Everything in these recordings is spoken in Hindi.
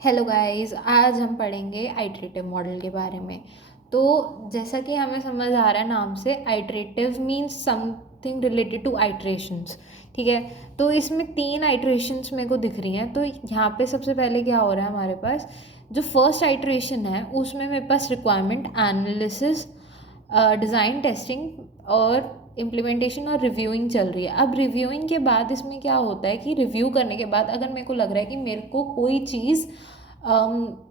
हेलो गाइस, आज हम पढ़ेंगे आइटरेटिव मॉडल के बारे में। तो जैसा कि हमें समझ आ रहा है नाम से, iterative means something related to iterations. ठीक है, तो इसमें 3 आइट्रेशंस मेरे को दिख रही हैं। तो यहाँ पे सबसे पहले क्या हो रहा है, हमारे पास जो फर्स्ट आइट्रेशन है उसमें मेरे पास रिक्वायरमेंट एनालिसिस, डिज़ाइन, टेस्टिंग और इम्प्लीमेंटेशन और रिव्यूइंग चल रही है। अब रिव्यूइंग के बाद इसमें क्या होता है कि रिव्यू करने के बाद अगर मेरे को लग रहा है कि मेरे को कोई चीज़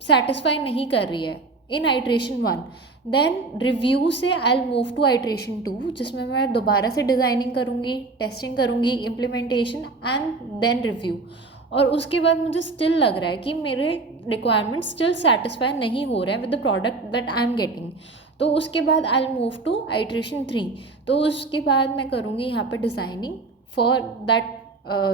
सेटिस्फाई नहीं कर रही है इन आइट्रेशन 1, देन रिव्यू से I will move to iteration 2, जिसमें मैं दोबारा से डिज़ाइनिंग करूँगी, टेस्टिंग करूँगी, इम्प्लीमेंटेशन एंड देन रिव्यू। और उसके बाद मुझे स्टिल लग रहा है कि मेरे रिक्वायरमेंट्स स्टिल सेटिस्फाई नहीं हो रहे हैं with the product that I am getting. तो उसके बाद I will move to iteration 3। तो उसके बाद मैं करूँगी यहाँ पे डिज़ाइनिंग फॉर दैट,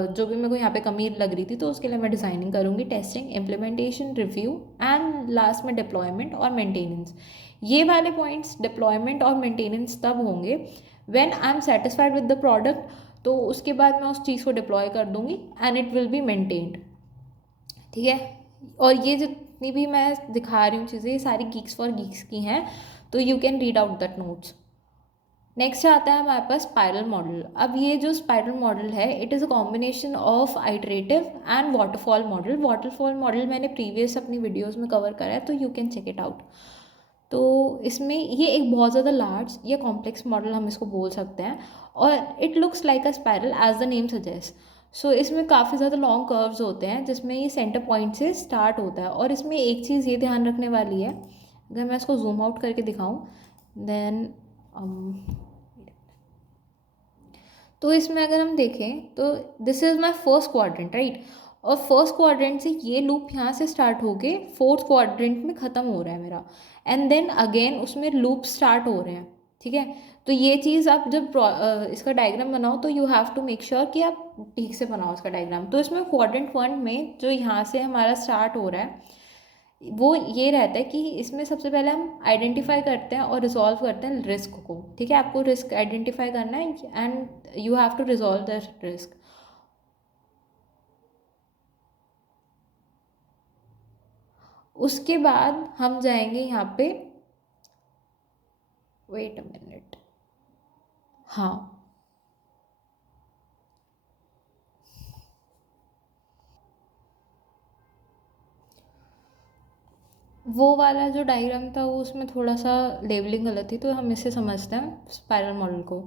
जो भी मेरे को यहाँ पे कमी लग रही थी तो उसके लिए मैं डिज़ाइनिंग करूँगी, testing, implementation, review and last में डिप्लॉयमेंट और मेंटेनेंस। ये वाले पॉइंट्स डिप्लॉयमेंट और मेंटेनेंस तब होंगे when I am satisfied with the product. तो उसके बाद मैं उस चीज़ को डिप्लॉय कर दूँगी and it will be maintained. ठीक है, और ये जितनी भी मैं दिखा रही हूँ चीज़ें, ये सारी गीक्स फॉर गीक्स की हैं, तो you can read out that notes. Next आता है हमारे पास स्पाइरल मॉडल। अब ये जो स्पाइरल मॉडल है, it is a combination of iterative and waterfall model. Waterfall model मैंने प्रीवियस अपनी वीडियोस में कवर करा है, तो you can check it out. तो इसमें ये एक बहुत ज़्यादा लार्ज या कॉम्प्लेक्स मॉडल हम इसको बोल सकते हैं, और it looks like a spiral as the name suggest. So इसमें काफ़ी ज़्यादा लॉन्ग कर्व्स होते हैं जिसमें ये सेंटर पॉइंट से स्टार्ट होता है। और इसमें एक चीज़ ये ध्यान रखने वाली है, अगर मैं इसको जूम आउट करके दिखाऊँ देन, तो इसमें अगर हम देखें तो this is my first quadrant, right. और फर्स्ट क्वाड्रेंट से ये लूप यहाँ से स्टार्ट होके फोर्थ क्वाड्रेंट में ख़त्म हो रहा है मेरा, एंड देन अगेन उसमें लूप स्टार्ट हो रहे हैं। ठीक है, तो ये चीज़ आप जब इसका डायग्राम बनाओ तो you have to make sure कि आप ठीक से बनाओ इसका डायग्राम। तो इसमें क्वाड्रेंट 1 में जो यहाँ से हमारा स्टार्ट हो रहा है, वो ये रहता है कि इसमें सबसे पहले हम आइडेंटिफाई करते हैं और रिजॉल्व करते हैं रिस्क को। ठीक है, आपको रिस्क आइडेंटिफाई करना है and you have to resolve the risk. उसके बाद हम जाएंगे यहाँ पे, वेट अ मिनट, हाँ, वो वाला जो डायग्राम था वो उसमें थोड़ा सा लेबलिंग गलत थी, तो हम इससे समझते हैं स्पाइरल मॉडल को।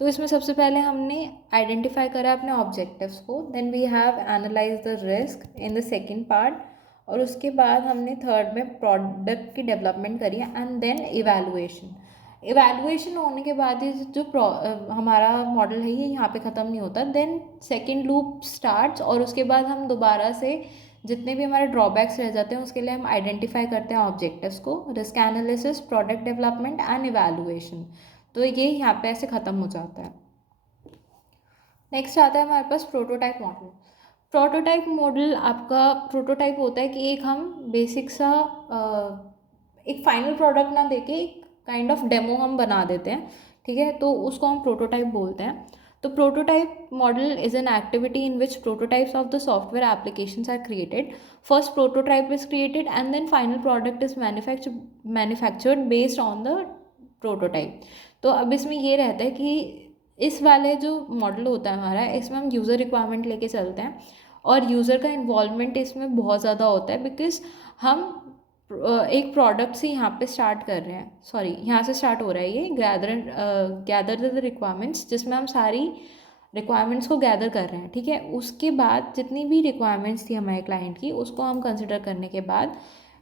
तो इसमें सबसे पहले हमने आइडेंटिफाई करा अपने ऑब्जेक्टिव्स को, then we have analyse the risk in the second part, और उसके बाद हमने थर्ड में प्रोडक्ट की डेवलपमेंट करी है एंड देन इवैल्यूएशन। इवैल्यूएशन होने के बाद ये जो हमारा मॉडल है ये यहाँ पे ख़त्म नहीं होता, देन सेकेंड लूप स्टार्ट्स, और उसके बाद हम दोबारा से जितने भी हमारे ड्रॉबैक्स रह जाते हैं उसके लिए हम आइडेंटिफाई करते हैं ऑब्जेक्टिव्स को, risk analysis, product development and evaluation. तो ये यहाँ पे ऐसे ख़त्म हो जाता है। नेक्स्ट आता है हमारे pass prototype model. Prototype model, आपका प्रोटोटाइप होता है कि एक हम बेसिक सा एक फाइनल प्रोडक्ट ना देके एक काइंड ऑफ डेमो हम बना देते हैं। ठीक है, तो उसको हम प्रोटोटाइप बोलते हैं। तो prototype model is an activity in which prototypes of the software applications are created. First prototype is created and then final product is manufactured based on the prototype. तो अब इसमें ये रहता है कि इस वाले जो मॉडल होता है हमारा, इसमें हम यूज़र रिक्वायरमेंट लेके चलते हैं, और यूज़र का इन्वॉल्वमेंट इसमें बहुत ज़्यादा होता है, बिकॉज हम एक प्रोडक्ट से यहाँ पे स्टार्ट कर रहे हैं, सॉरी यहाँ से स्टार्ट हो रहा है ये गैदर द रिक्वायरमेंट्स, जिसमें हम सारी रिक्वायरमेंट्स को गैदर कर रहे हैं। ठीक है, उसके बाद जितनी भी रिक्वायरमेंट्स थी हमारे क्लाइंट की उसको हम कंसिडर करने के बाद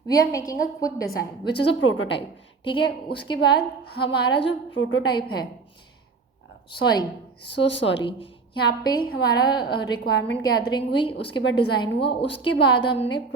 we are making a quick design which is a prototype. ठीक है, उसके बाद हमारा जो प्रोटोटाइप है, सॉरी, यहाँ पे हमारा रिक्वायरमेंट गैदरिंग हुई, उसके बाद डिज़ाइन हुआ, उसके बाद हमने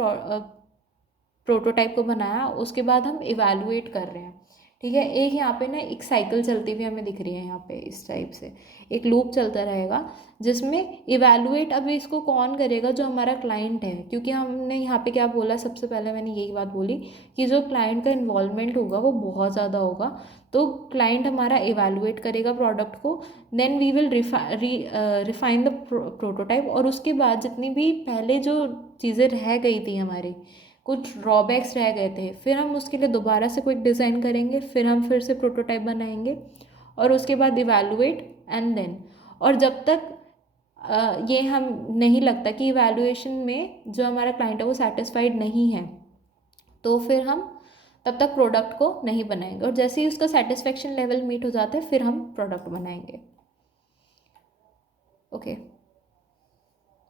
प्रोटोटाइप को बनाया, उसके बाद हम इवैल्यूएट कर रहे हैं। ठीक है, एक यहाँ पे ना एक साइकिल चलती हुई हमें दिख रही है, यहाँ पे इस टाइप से एक लूप चलता रहेगा जिसमें इवैल्यूएट अभी इसको कौन करेगा, जो हमारा क्लाइंट है। क्योंकि हमने यहाँ पे क्या बोला, सबसे पहले मैंने यही बात बोली कि जो क्लाइंट का इन्वॉल्वमेंट होगा वो बहुत ज़्यादा होगा। तो क्लाइंट हमारा इवैल्यूएट करेगा प्रोडक्ट को, then we will refine the prototype, और उसके बाद जितनी भी पहले जो चीज़ें रह गई थी हमारी कुछ ड्रॉबैक्स रह गए थे, फिर हम उसके लिए दोबारा से कोई डिज़ाइन करेंगे, फिर हम फिर से प्रोटोटाइप बनाएंगे और उसके बाद इवैल्यूएट एंड देन। और जब तक ये हम नहीं लगता कि इवैल्यूएशन में जो हमारा क्लाइंट है वो सेटिस्फाइड नहीं है, तो फिर हम तब तक प्रोडक्ट को नहीं बनाएंगे, और जैसे ही उसका सेटिस्फेक्शन लेवल मीट हो जाता है फिर हम प्रोडक्ट बनाएंगे। Okay,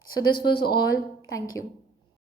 so this was all, thank you.